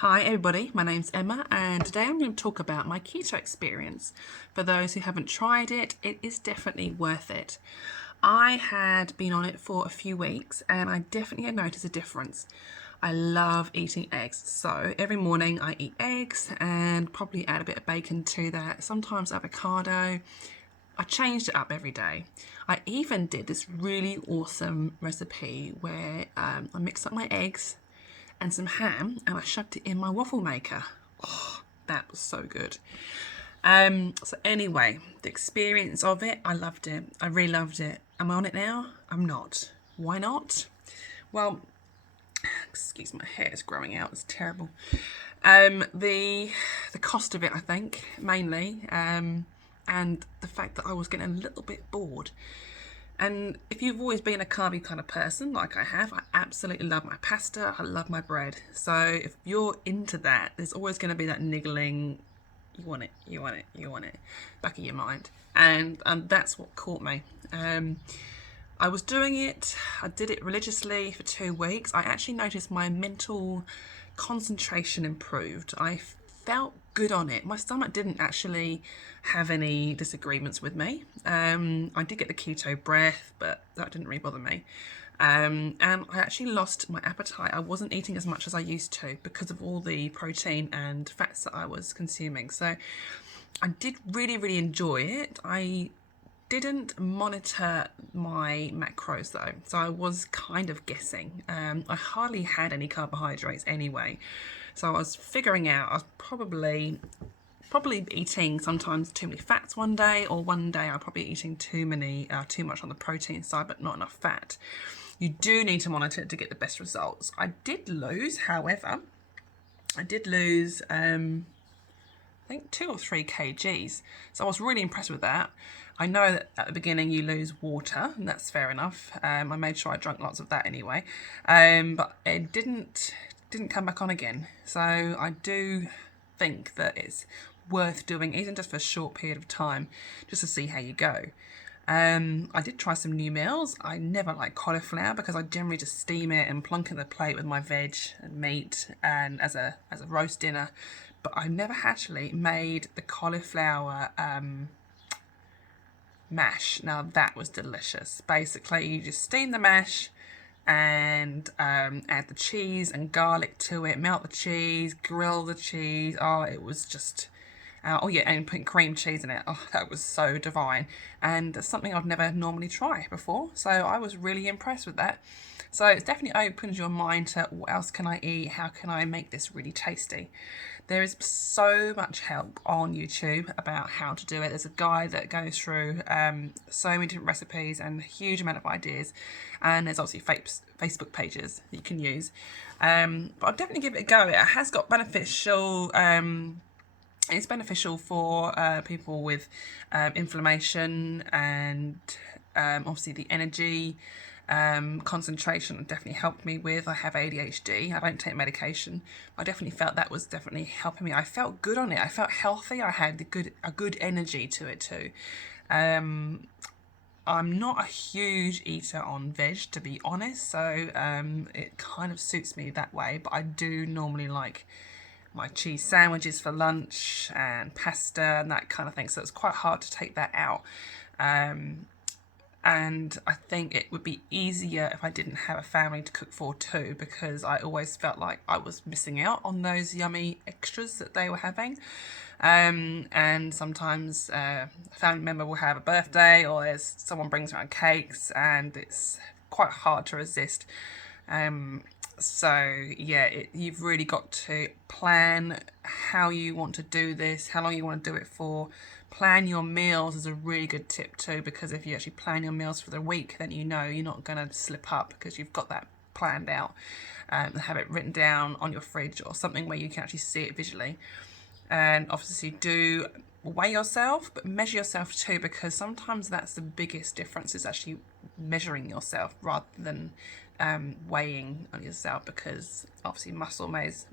Hi everybody, my name's Emma and today I'm going to talk about my keto experience. For those who haven't tried it, it is definitely worth it. I had been on it for a few weeks and I definitely had noticed a difference. I love eating eggs, so every morning I eat eggs and probably add a bit of bacon to that, sometimes avocado. I changed it up every day. I even did this really awesome recipe where I mixed up my eggs and some ham and I shoved it in my waffle maker. Oh, that was so good. So anyway, the experience of it, I loved it. I really loved it. Am I on it now? I'm not. Why not? Well, excuse my hair is growing out. It's terrible. The cost of it, I think, mainly, and the fact that I was getting a little bit bored. And if you've always been a carby kind of person, like I have, I absolutely love my pasta, I love my bread. So if you're into that, there's always going to be that niggling, you want it, you want it, you want it, back of your mind. And that's what caught me. I was doing it, I did it religiously for 2 weeks. I actually noticed my mental concentration improved. I felt good on it. My stomach didn't actually have any disagreements with me. I did get the keto breath, but that didn't really bother me. And I actually lost my appetite. I wasn't eating as much as I used to because of all the protein and fats that I was consuming. So I did really, really enjoy it. I didn't monitor my macros though, so I was kind of guessing. I hardly had any carbohydrates anyway, so I was figuring out I was probably eating sometimes too many fats one day, or one day I'm probably eating too much on the protein side but not enough fat. You do need to monitor it to get the best results. I did lose, however, I think 2 or 3 kgs. So I was really impressed with that. I know that at the beginning you lose water, and that's fair enough. I made sure I drank lots of that anyway, but it didn't come back on again. So I do think that it's worth doing, even just for a short period of time, just to see how you go. I did try some new meals. I never like cauliflower because I generally just steam it and plunk it in the plate with my veg and meat and as a roast dinner. But I never actually made the cauliflower mash. Now that was delicious. Basically, you just steam the mash and add the cheese and garlic to it, melt the cheese, grill the cheese. Oh, it was just... oh yeah, and putting cream cheese in it. Oh, that was so divine. And something I've never normally tried before. So I was really impressed with that. So it definitely opens your mind to what else can I eat? How can I make this really tasty? There is so much help on YouTube about how to do it. There's a guy that goes through so many different recipes and a huge amount of ideas. And there's obviously Facebook pages that you can use. But I'll definitely give it a go. It has got beneficial... it's beneficial for people with inflammation and obviously the energy, concentration definitely helped me with. I have ADHD. I don't take medication. I definitely felt that was definitely helping me. I felt good on it. I felt healthy. I had a good energy to it too. I'm not a huge eater on veg, to be honest, so it kind of suits me that way, but I do normally like my cheese sandwiches for lunch and pasta and that kind of thing, so it's quite hard to take that out. And I think it would be easier if I didn't have a family to cook for too, because I always felt like I was missing out on those yummy extras that they were having. And sometimes a family member will have a birthday, or there's someone brings around cakes, and it's quite hard to resist. So yeah, you've really got to plan how you want to do this, how long you want to do it for. Plan your meals is a really good tip too, because if you actually plan your meals for the week, then you know you're not going to slip up because you've got that planned out, and have it written down on your fridge or something where you can actually see it visually. And obviously do weigh yourself, but measure yourself too, because sometimes that's the biggest difference, is actually measuring yourself rather than weighing on yourself, because obviously muscle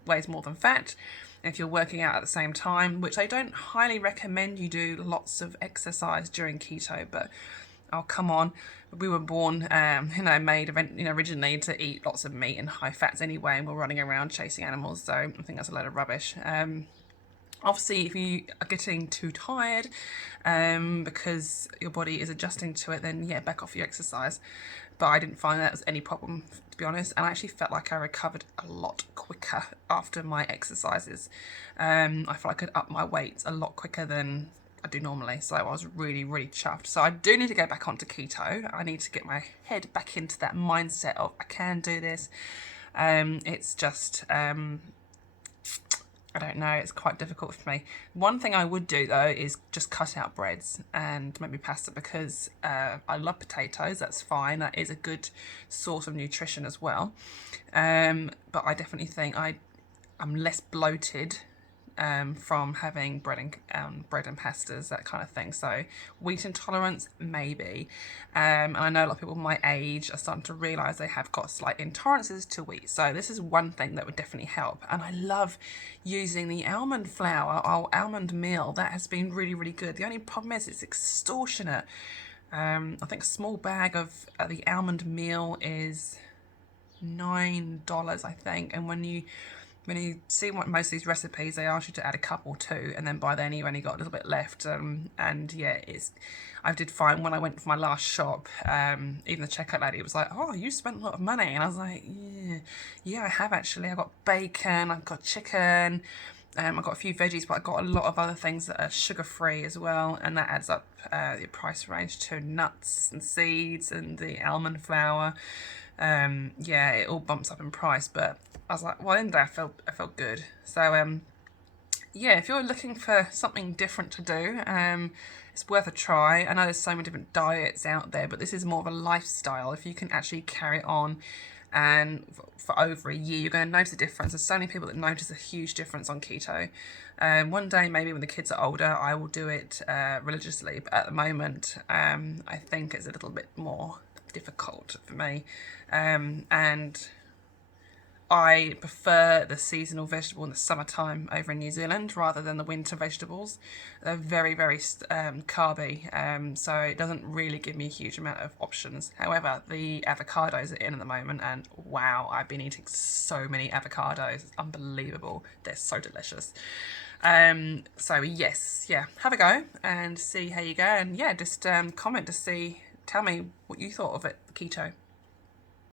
weighs more than fat. And if you're working out at the same time, which I don't highly recommend you do lots of exercise during keto, but oh, come on. We were born, made originally to eat lots of meat and high fats anyway, and we're running around chasing animals. So I think that's a load of rubbish. Obviously, if you are getting too tired because your body is adjusting to it, then yeah, back off your exercise. But I didn't find that was any problem, to be honest, and I actually felt like I recovered a lot quicker after my exercises. I felt like I could up my weight a lot quicker than I do normally, so I was really, really chuffed. So I do need to go back onto keto. I need to get my head back into that mindset of I can do this. It's just I don't know, it's quite difficult for me. One thing I would do though is just cut out breads and maybe pasta, because I love potatoes, that's fine. That is a good source of nutrition as well. But I definitely think I'm less bloated from having bread and pastas, that kind of thing. So wheat intolerance, maybe. And I know a lot of people my age are starting to realise they have got slight intolerances to wheat. So this is one thing that would definitely help. And I love using the almond flour or almond meal. That has been really, really good. The only problem is it's extortionate. I think a small bag of the almond meal is $9, I think. And when you see what most of these recipes, they ask you to add a cup or two, and then by then you've only got a little bit left. And yeah, I did find when I went for my last shop, even the checkout lady was like, "Oh, you spent a lot of money," and I was like, "Yeah, I have actually. I got bacon, I've got chicken." I've got a few veggies, but I've got a lot of other things that are sugar-free as well, and that adds up the price range to nuts and seeds and the almond flour. Yeah, it all bumps up in price, but I was like, well, in there I felt good. So yeah, if you're looking for something different to do, it's worth a try. I know there's so many different diets out there, but this is more of a lifestyle. If you can actually carry it on and for over a year, you're going to notice a difference. There's so many people that notice a huge difference on keto. One day, maybe when the kids are older, I will do it religiously, but at the moment, I think it's a little bit more difficult for me. And I prefer the seasonal vegetable in the summertime over in New Zealand rather than the winter vegetables. They're very, very carby, so it doesn't really give me a huge amount of options. However, the avocados are in at the moment, and wow, I've been eating so many avocados. It's unbelievable. They're so delicious. So yes, yeah, have a go and see how you go. And yeah, just comment to tell me what you thought of it, keto.